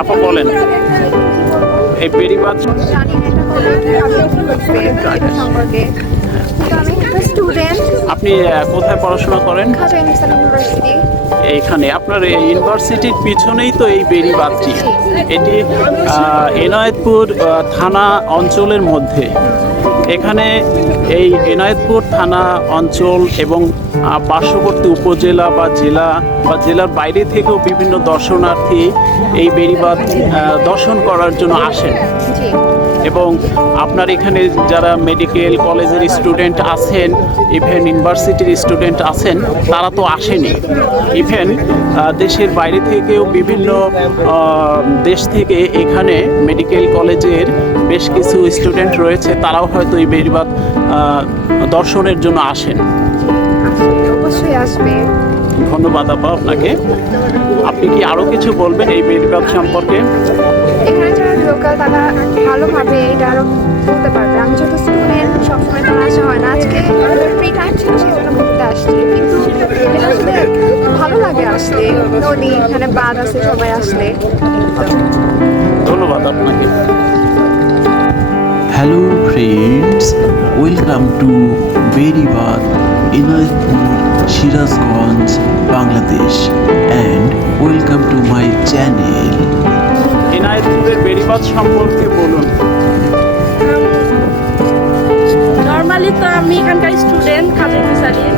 আপা বলেন এই বেড়িবাঁধ আপনি কোথায় পড়াশোনা করেন? এইখানে আপনার ইউনিভার্সিটির পিছনেই তো এই বেড়িবাঁধটি। এটি এনায়েতপুর থানা অঞ্চলের মধ্যে। এখানে এই এনায়েতপুর থানা অঞ্চল এবং পার্শ্ববর্তী উপজেলা বা জেলার বাইরে থেকেও বিভিন্ন দর্শনার্থী এই বেড়িবাঁধ দর্শন করার জন্য আসেন। এবং আপনার এখানে যারা মেডিকেল কলেজের স্টুডেন্ট আছেন, ইভেন ইউনিভার্সিটির স্টুডেন্ট আছেন, তারা তো আসেনি। ইভেন দেশের বাইরে থেকেও বিভিন্ন দেশ থেকে এখানে মেডিকেল কলেজের বেশ কিছু স্টুডেন্ট রয়েছে, তারাও হয়তো এই বেড়িবাঁধ দর্শনের জন্য আসেন। অবশ্যই আসবে। ধন্যবাদ আপা আপনাকে। আপনি কি আরও কিছু বলবেন এই বেড়িবাঁধ সম্পর্কে? এখানে যারা লোকাল তারা ভালোভাবে এটা আরো বলতে পারবে। আমি যত স্টুডেন্ট সবসময় তারা আসা হয় না, আজকে ফ্রি টাইম ছিল সেই জন্য ঘুরতে আসছি, কিন্তু এটা আসলে ভালো লাগে আসলে। নদী, এখানে বাঁধ আছে, সবাই আসলে। ধন্যবাদ আপনাকে। Hello friends, welcome to Beribandh, Enayetpur, Sirajganj, Bangladesh, and welcome to my channel. এনায়েতপুরের বেড়িবাঁধ সম্পর্কে বলুন। নর্মালি তো আমি এখানকার স্টুডেন্ট খাজা মিসালির,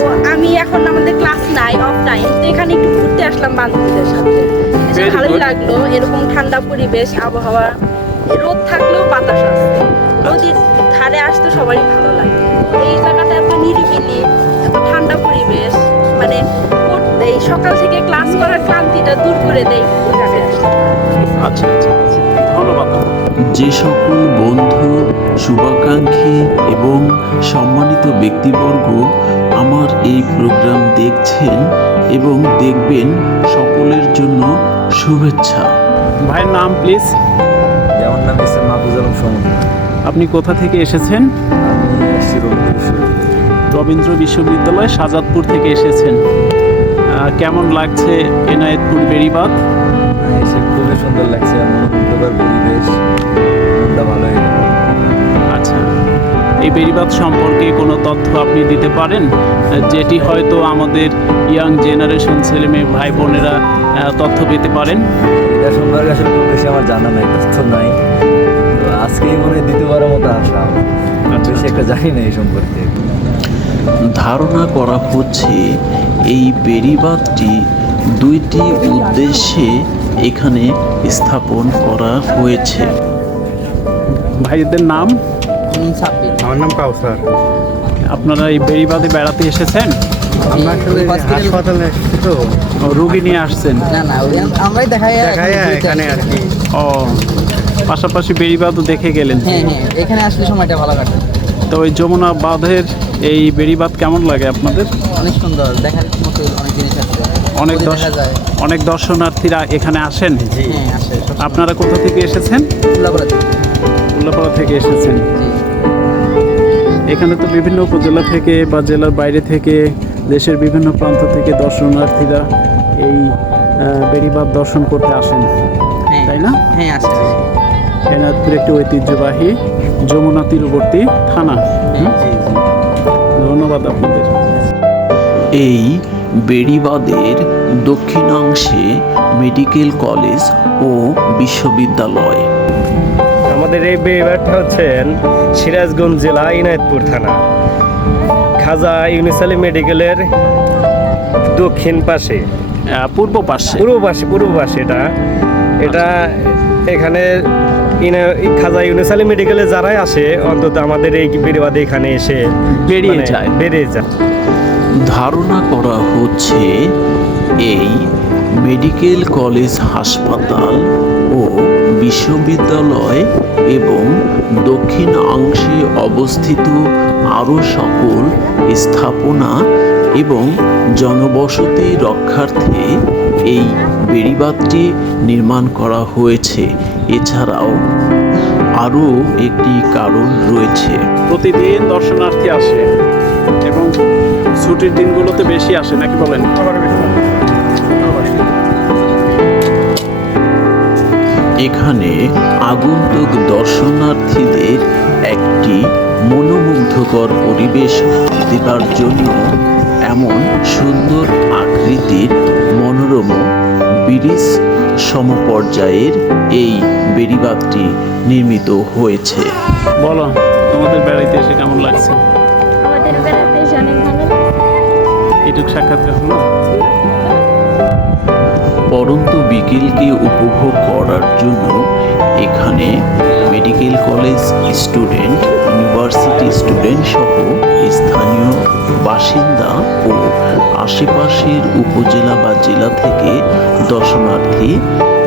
তো আমি এখন আমাদের ক্লাস নাই, অফ টাইম, তো এখানে একটু ঘুরতে আসলাম বান্ধবীদের সাথে। এসে ভালোই লাগলো, এরকম ঠান্ডা পরিবেশ, আবহাওয়া, রোদ থাকলেও বাতাস আসছে, নদীর ধারে আসতে সবারই ভালো লাগে। এই জায়গাটা এত নিরিবিলি, এত ঠান্ডা পরিবেশ, মানে এই সকাল থেকে ক্লাস করার ক্লান্তিটা দূর করে দেয় এই জায়গায় আসতে। আচ্ছা আচ্ছা আচ্ছা, ধন্যবাদ। যে সকল বন্ধু, শুভাকাঙ্ক্ষী এবং সম্মানিত ব্যক্তিবর্গ আমার এই প্রোগ্রাম দেখছেন এবং দেখবেন, সকলের জন্য শুভেচ্ছা। ভাইয়ের নাম প্লিজ? আমার নাম এস এম মাহফুজ আলম সমন। আপনি কোথা থেকে এসেছেন? আমি এসেছি রবীন্দ্র বিশ্ববিদ্যালয় শাহজাদপুর থেকে এসেছেন। কেমন লাগছে এনায়েতপুর বেড়িবাঁধ? এসে খুবই সুন্দর লাগছে, মনোমুগ্ধকর পরিবেশ, মনটা ভালো হয়ে গেল। আচ্ছা, এই বেড়িবাঁধ সম্পর্কে কোনো তথ্য আপনি দিতে পারেন, যেটি হয়তো আমাদের ইয়াং জেনারেশন ছেলেমেয়ে ভাই বোনেরা তথ্য পেতে পারেন? এটা সম্পর্কে আসলে খুব বেশি আমার জানা নাই, তথ্য নাই, তো আজকেই মনে হয় দ্বিতীয়বারের মতো আসলাম, বেশি একটা জানি না এই সম্পর্কে। ধারণা করা হচ্ছে এই বেড়িবাঁধটি দুইটি উদ্দেশ্যে এখানে স্থাপন করা হয়েছে। ভাইদের নাম? আমার নাম কাউসার। আপনারা এই বেড়িবাঁধে বেড়াতে এসেছেন? আমরা আসলে হাসপাতালে এসেছি তো, রোগী নিয়ে আসছেন? না না, আমরাই দেখাই এখানে আর কি। ও, পাশাপাশি বেড়িবাঁধও দেখে গেলেন? হ্যাঁ হ্যাঁ, এখানে আসলে সময়টা ভালো কাটে। তো ওই যমুনা বাঁধের এই বেড়িবাঁধ কেমন লাগে আপনাদের? অনেক সুন্দর, দেখার মতো অনেক জিনিস আছে, অনেক দেখা যায়। অনেক দর্শনার্থীরা এখানে আসেন? হ্যাঁ আসে। আপনারা কোথা থেকে এসেছেন? উল্লাপাড়া থেকে এসেছেন। এখানে তো বিভিন্ন উপজেলা থেকে বা জেলার বাইরে থেকে, দেশের বিভিন্ন প্রান্ত থেকে দর্শনার্থীরা এই বেড়িবাঁধ দর্শন করতে আসেন, তাই না? হ্যাঁ আসে। এনায়েতপুর একটি ঐতিহ্যবাহী যমুনা তীরবর্তী থানা। ধন্যবাদ আপনাদের। এই বেড়িবাঁধের দক্ষিণাংশে মেডিকেল কলেজ ও বিশ্ববিদ্যালয়। আমাদের এই বেড়িবাঁধটা হচ্ছেন সিরাজগঞ্জ জেলা ইনায়েতপুর থানা, খাজা ইউনুস আলী মেডিকেলের দক্ষিণ পাশে, পূর্ব পাশে। পূর্ব পাশে এটা এখানে খাজা ইউনুস আলী মেডিকেলে যারাই আসে, অন্তত আমাদের এই বেড়িবাঁধে এখানে এসে বেরিয়ে যায়। ধারণা করা হচ্ছে এই মেডিকেল কলেজ, হাসপাতাল ও বিশ্ববিদ্যালয় এবং দক্ষিণাংশে অবস্থিত আরও সকল স্থাপনা এবং জনবসতি রক্ষার্থে এই বেড়িবাঁধটি নির্মাণ করা হয়েছে। এছাড়াও আরও একটি কারণ রয়েছে। প্রতিদিন দর্শনার্থী আসে এবং ছুটির দিনগুলোতে বেশি আসে, নাকি বলেন? এখানে আগন্তুক দর্শনার্থীদের একটি মনোমুগ্ধকর পরিবেশ দেবার জন্য এমন সুন্দর আকৃতির মনোরম ব্রিজ সমপর্যায়ের এই বেড়িবাঁধটি নির্মিত হয়েছে। বলো তোমাদের বেড়াইতে এসে কেমন লাগছে? আমাদের বেড়াতে এসে অনেক ভালো এটুক সাক্ষাৎকার হলো। পরন্ত বিকেলকে উপভোগ করার জন্য এখানে medical college student, university student সহ স্থানীয় বাসিন্দা ও আশেপাশের উপজেলা বা জেলা থেকে দর্শনার্থী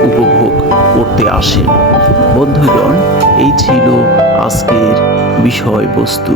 উপভোগ করতে আসেন। বন্ধুগণ, এই ছিল আজকের বিষয়বস্তু।